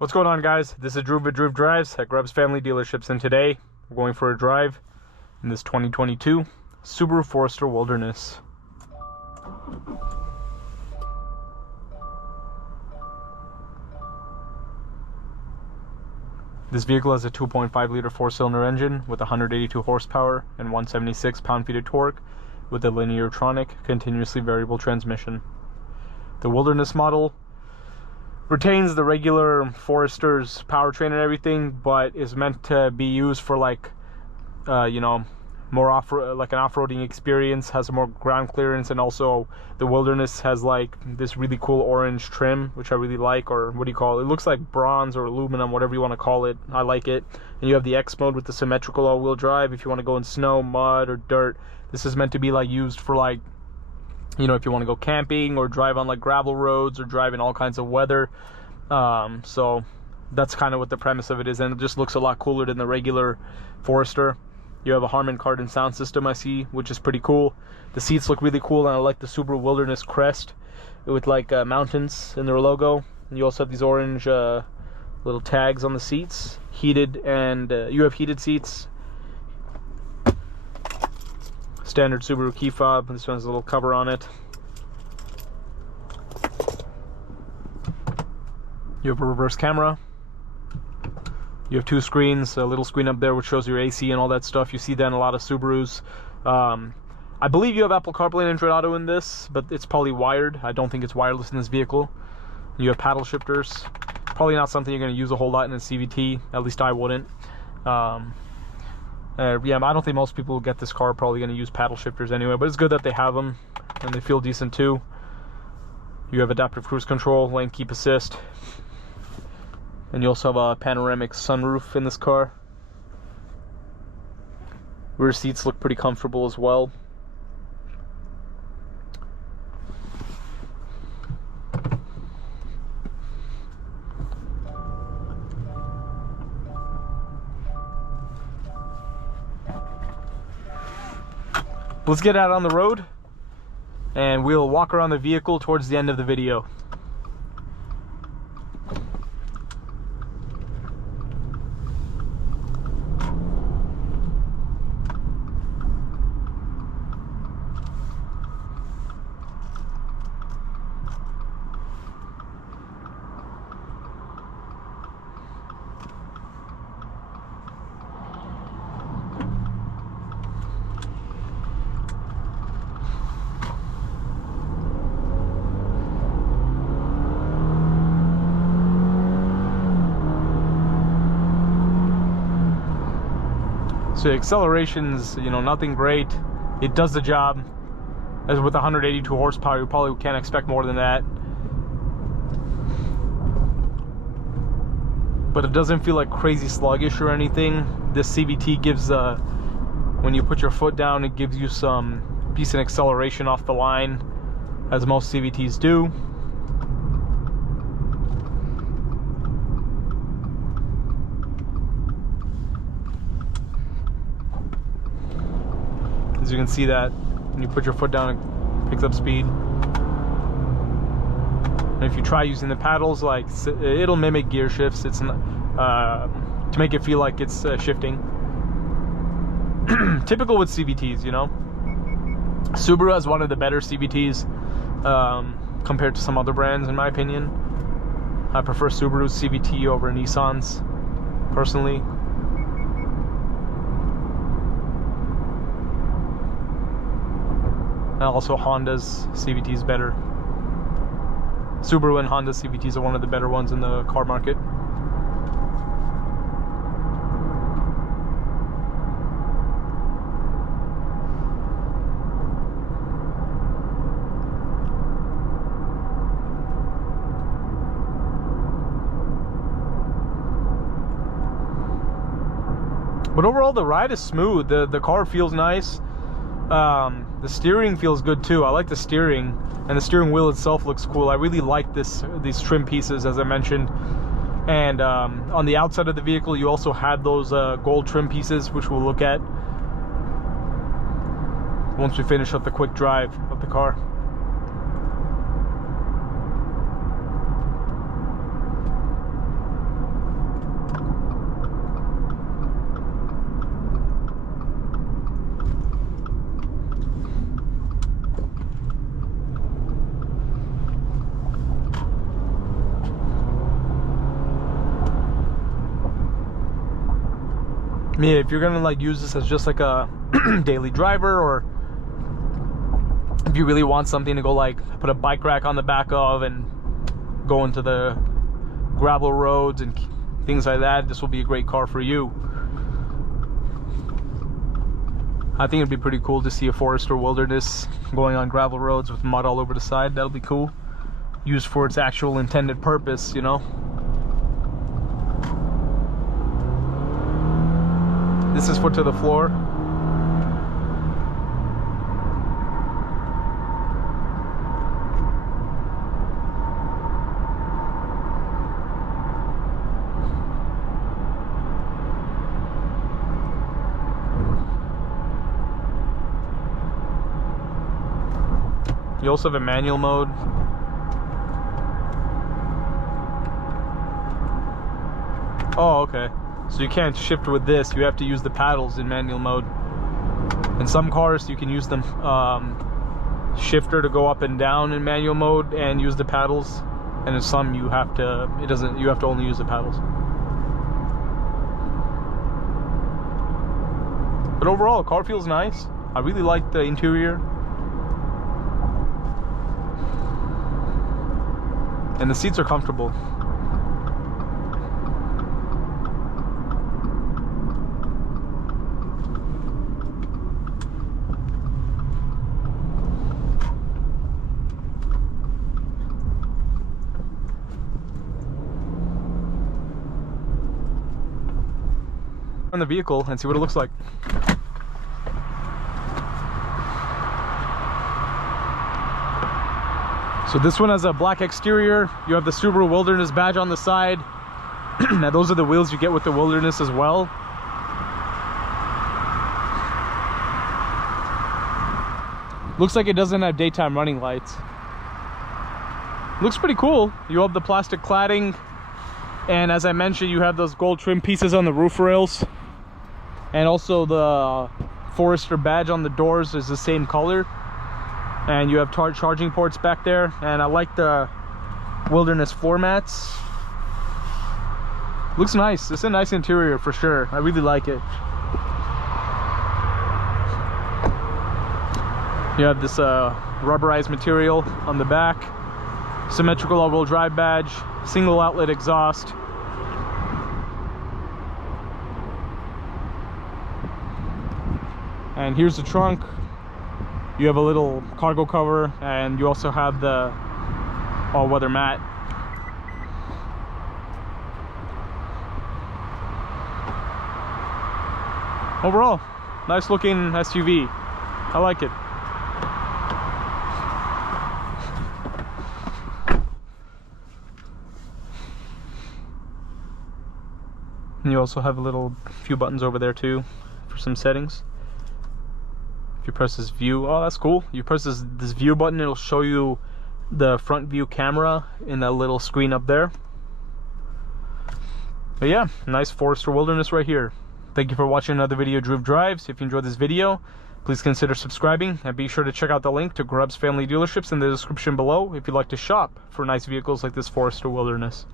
What's going on, guys? This is Drew with Drew Drives at Grubbs Family Dealerships, and today we're going for a drive in this 2022 Subaru Forester Wilderness. This vehicle has a 2.5 liter 4-cylinder engine with 182 horsepower and 176 pound-feet of torque with a linear-tronic continuously variable transmission. The Wilderness model retains the regular Forester's powertrain and everything, but is meant to be used for like more like an off-roading experience, has more ground clearance, and also the Wilderness has like this really cool orange trim, which I really like. Or what do you call it? It looks like bronze or aluminum, whatever you want to call it. I like it. And you have the X mode with the symmetrical all-wheel drive if you want to go in snow, mud, or dirt. This is meant to be like used for like, you know, if you want to go camping or drive on like gravel roads or drive in all kinds of weather. So that's kind of what the premise of it is, and it just looks a lot cooler than the regular Forester. You have a Harman Kardon sound system, I see, which is pretty cool. The seats look really cool, and I like the Subaru Wilderness crest with like mountains in their logo. And you also have these orange little tags on the seats, heated, and you have heated seats. Standard Subaru key fob. This one has a little cover on it. You have a reverse camera. You have two screens, a little screen up there which shows your AC and all that stuff. You see that in a lot of Subarus. I believe you have Apple CarPlay and Android Auto in this, but it's probably wired. I don't think it's wireless in this vehicle. You have paddle shifters. Probably not something you're going to use a whole lot in a CVT. At least I wouldn't. Yeah, I don't think most people who get this car are probably going to use paddle shifters anyway, but it's good that they have them, and they feel decent too. You have adaptive cruise control, lane keep assist. And you also have a panoramic sunroof in this car. Rear seats look pretty comfortable as well. Let's get out on the road, and we'll walk around the vehicle towards the end of the video. So the acceleration's, nothing great. It does the job. As with 182 horsepower, you probably can't expect more than that. But it doesn't feel like crazy sluggish or anything. This CVT gives, when you put your foot down, it gives you some decent acceleration off the line, as most CVTs do. As you can see that when you put your foot down, it picks up speed. And if you try using the paddles, like it'll mimic gear shifts. It's to make it feel like it's shifting. Typical with CVTs, Subaru has one of the better CVTs compared to some other brands, in my opinion. I prefer Subaru's CVT over Nissan's, personally. And also Honda's CVT is better. Subaru and Honda CVTs are one of the better ones in the car market. But overall, the ride is smooth. The car feels nice. The steering feels good too. I like the steering, and the steering wheel itself looks cool. I really like these trim pieces, as I mentioned. And on the outside of the vehicle, you also have those gold trim pieces, which we'll look at once we finish up the quick drive of the car. Yeah, if you're gonna like use this as just like a daily driver, or if you really want something to go like put a bike rack on the back of and go into the gravel roads and things like that, this will be a great car for you. I think it'd be pretty cool to see a Forester Wilderness going on gravel roads with mud all over the side. That'll be cool. Used for its actual intended purpose, you know. This is foot to the floor. You also have a manual mode. Oh, okay. So you can't shift with this. You have to use the paddles in manual mode. In some cars, you can use the shifter to go up and down in manual mode and use the paddles. And in some, you have to. It doesn't. You have to only use the paddles. But overall, the car feels nice. I really like the interior. And the seats are comfortable. On the vehicle and see what it looks like. So this one has a black exterior. You have the Subaru Wilderness badge on the side. Now those are the wheels you get with the Wilderness as well. Looks like it doesn't have daytime running lights. Looks pretty cool. You have the plastic cladding, and as I mentioned, you have those gold trim pieces on the roof rails, and also the Forester badge on the doors is the same color. And you have charging ports back there, and I like the Wilderness floor mats. Looks nice. It's a nice interior for sure. I really like it. You have this rubberized material on the back, symmetrical all-wheel drive badge, single outlet exhaust. And here's the trunk. You have a little cargo cover, and you also have the all-weather mat. Overall, nice looking SUV. I like it. And you also have a little few buttons over there too for some settings. If you press this view, oh, that's cool. You press this view button, it'll show you the front view camera in that little screen up there. But yeah, nice Forester Wilderness right here. Thank you for watching another video of Drew Drives. If you enjoyed this video, please consider subscribing, and be sure to check out the link to Grubbs Family Dealerships in the description below if you'd like to shop for nice vehicles like this Forester Wilderness.